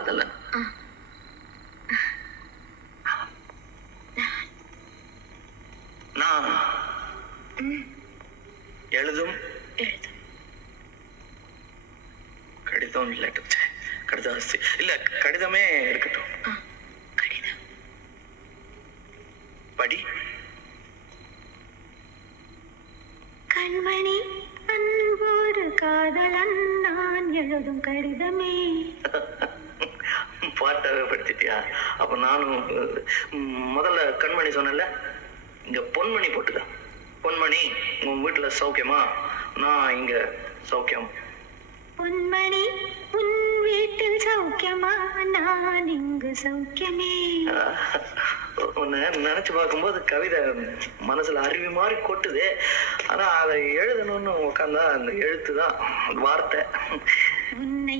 காதல நான் எழுதும் கடிதம் கடிதம் இல்ல கடிதமே இருக்கட்டும். படி. கண்மணி அன்போடு காதலன் நான் எழுதும் கடிதமே. பாட்டாவே படுத்திட்டியா? அப்ப நானும் முதல்ல கண்மணி சொன்னல, இங்க பொன்மணி போட்டுக்க. பொன்மணி, உன் வீட்டுல சௌக்கியமா? நான் இங்க சௌக்கியம். பொன்மணி, உன் வீட்டில் சௌக்கியமா? நான் இங்கு சௌக்கியமே. உன்னை நினைச்சு பார்க்கும்போது கவிதை மனசுல அருவி மாதிரி கொட்டுது. ஆனா அதை எழுதணும்னு உட்காந்தா அந்த எழுத்துதான் வார்த்தை. உன்னை